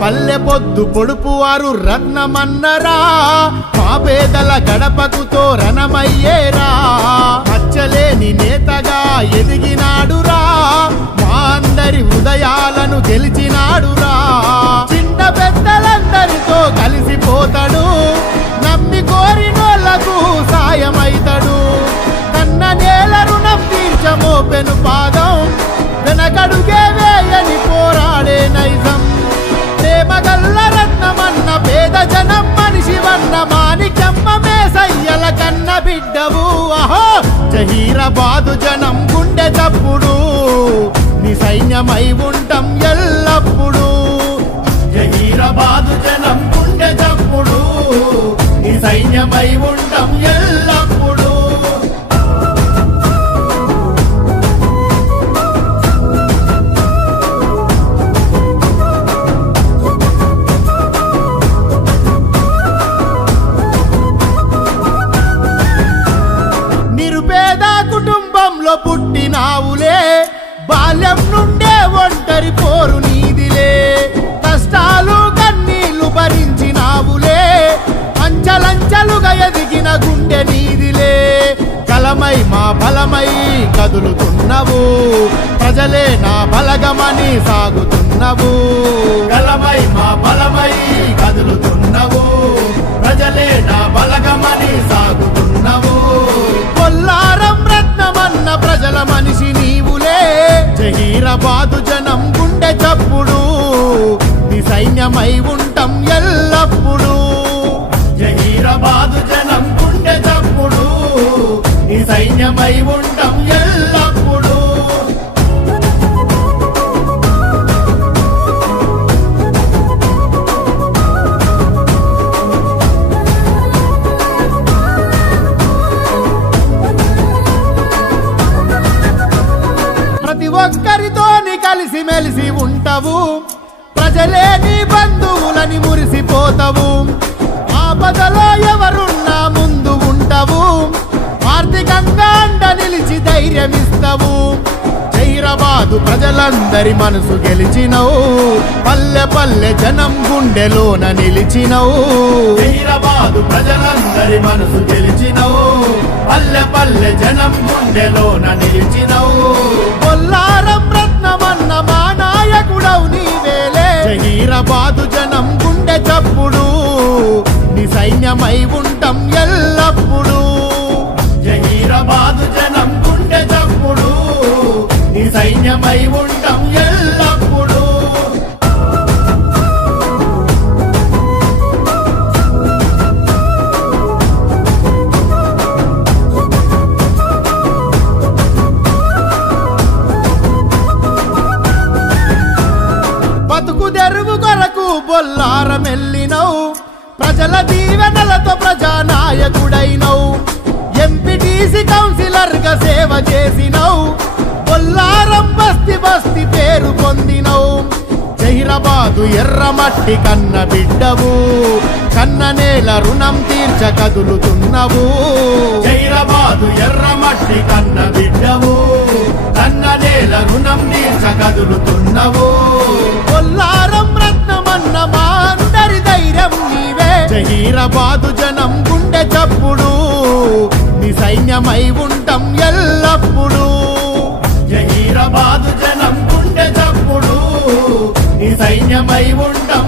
పల్లె పొద్దు పొడుపు వారు రత్నమన్నరా మా పేదల గడపకు తోరణమయ్యేరా మచ్చలేని నేతగా ఎదిగినాడురా మా అందరి హృదయాలను గెలిచినాడురా చిన్న పెద్దలందరితో కలిసిపోతాడు నమ్మి కోరినోళ్లకు సాయమైతాడు కన్న నేల రుణం తీర్చమోపెను పాదం వెనకడుగే వేయని పోరాడే నైజం ప్రేమగల్ల రత్నమన్న పేద జనం మనిషివన్న మాణిక్యమ్మ మేసయ్యల కన్న బిడ్డవు అహో జహీరాబాదు జనం గుండె చప్పుడు నీ సైన్యమై ఉంటాం ఎల్లప్పుడు జహీరాబాదు జనం గుండె చప్పుడు నీ సైన్యమై ఉంటాం ఎల్లప్పుడు కుటుంబంలో పుట్టినావులే బాల్యం నుండే ఒంటరి పోరు నీదిలే కష్టాలు కన్నీళ్లు భరించినావులే అంచలంచలుగా ఎదిగిన గుండె నీదిలే కలమై మా బలమై కదులుతున్నవు ప్రజలే నా బలగమని సాగుతున్నవు కలమై మా బలమై కదులుతున్నవు ప్రజలే నా బలగమని సాగుతున్నవు కొల్లారం రత్నమన్న ప్రజల మనిషి నీవులే జహీరాబాదు జనం గుండె చప్పుడు నీ సైన్యమై ఉంటాం ఎల్లప్పుడు జహీరాబాదు జనం గుండె చప్పుడు నీ సైన్యమై ఉంటాం ఎల్లప్పుడు ఒక్కరితోని కలిసి మెలిసి ఉంటావు ప్రజలే నీ బంధువులని మురిసిపోతావు ఆపదలో ఎవరున్నా ముందు ఉంటావు ఆర్థికంగా అండ నిలిచి ధైర్యమిస్తావు జహీరాబాదు ప్రజలందరి మనసు గెలిచినవు పల్లె పల్లె జనం గుండెలోన నిలిచినవు జహీరాబాదు ప్రజలందరి మనసు గెలిచినవు పల్లె పల్లె జనం గుండెలోన నిలిచినవు కొల్లారం రత్నమన్న మా నాయకుడవు నీవేలే జహీరాబాదు జనం గుండె చప్పుడు నీ సైన్యమై ఉంటాం ఎల్లప్పుడు జహీరాబాదు జనం గుండె చప్పుడు నీ సైన్యమై ఉంటాం ఎల్లప్పుడు బతుకు తెరువు కొరకు బొల్లారమెల్లినవు ప్రజల దీవెనలతో ప్రజానాయకుడైనవు ఎంపీటీసీ కౌన్సిలర్ గా సేవ చేసినవు బొల్లారం బస్తి బస్తి పేరు పొందినవు జహీరాబాదు ఎర్రమట్టి కన్న బిడ్డవు కన్న నేల రుణం తీర్చ కదులుతున్నవు జహీరాబాదు ఎర్రమట్టి కన్న బిడ్డవు కన్న నేల రుణం తీర్చ కదులుతున్నవు కొల్లారం రత్నమన్న మా అందరి ధైర్యం నీవే జహీరాబాదు జనం గుండె చప్పుడు నీ సైన్యమై ఉంటాం ఎల్లప్పుడు జహీరాబాదు జనం గుండె చప్పుడు నీ సైన్యమై ఉంటాం